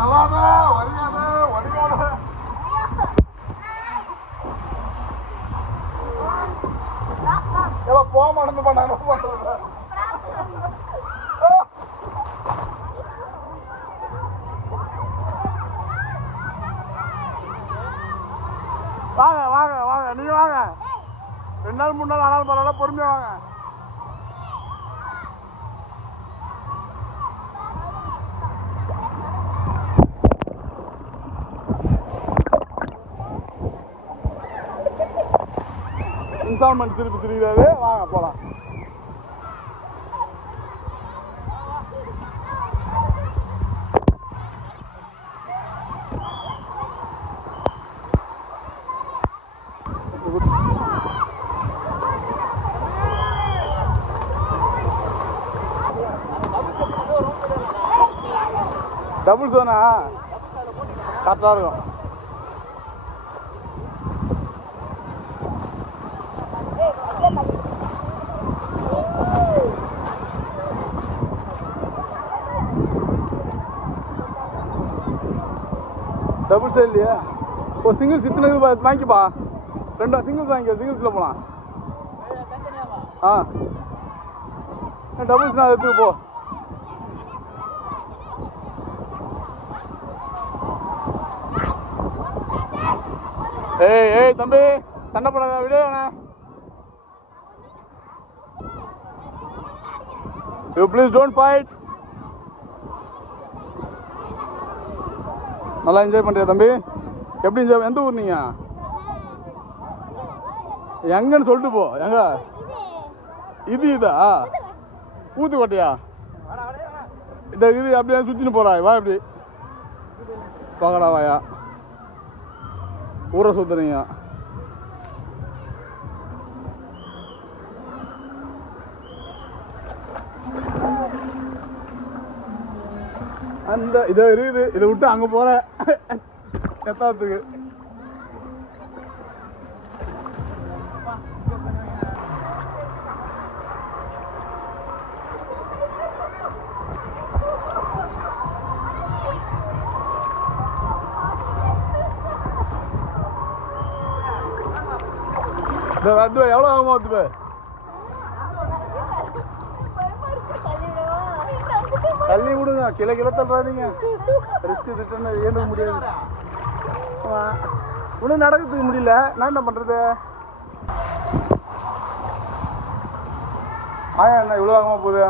தள்ளாத வரியாத வரியாத போக மாட்டேன்னு பண்ண பண்றது வாங்க வாங்க வாங்க நீங்க வாங்க 2 நாள் 3 நாள் ஆனாலும் பரவாயில்ல பொறுமையா வாங்க இன்ஸ்டால்மெண்ட் திருப்பி திரிகிறாரு வாங்க போலாம் டபுள் சோனா கரெக்டாக இருக்கும் டபுள் சைடு இல்லையா ஒரு சிங்கிள் சித்தனை வாங்கிப்பா 2 சிங்கிள்ஸ் வாங்கிக்க சிங்கிள்ஸில் போகலாம் ஆ டபுள்ஸ் நான் எடுத்துக்கு போ ஏய் ஏய் தம்பி சண்டை போடாத விடு வேணா யூ ப்ளீஸ் டோன்ட் ஃபைட் நல்லா என்ஜாய் பண்ணுறியா தம்பி எப்படி என்ஜாய் எந்த ஊர் நீங்கள் எங்கன்னு சொல்லிட்டு போ எங்க இதா ஊத்துக்கோட்டையா இந்த இது அப்படியே சுற்றின்னு போகிறா வா எப்படி வாங்கடா வாயா ஊரை சுற்றுறீங்க அந்த இதை இருக்குது இதை விட்டு அங்கே போகிறேன் எத்தாத்துக்கு வந்து எவ்வளோ ஆகுமா வந்து தள்ளி விடுங்க கிளை கிளை தள்ளுறாதீங்க ரிஸ்க் திட்டம் ஏந்துக்க முடியாது ஒன்றும் நடக்கிறதுக்கு முடியல நான் என்ன பண்ணுறது ஆயா என்ன இவ்வளோ ஆகுமா போகுது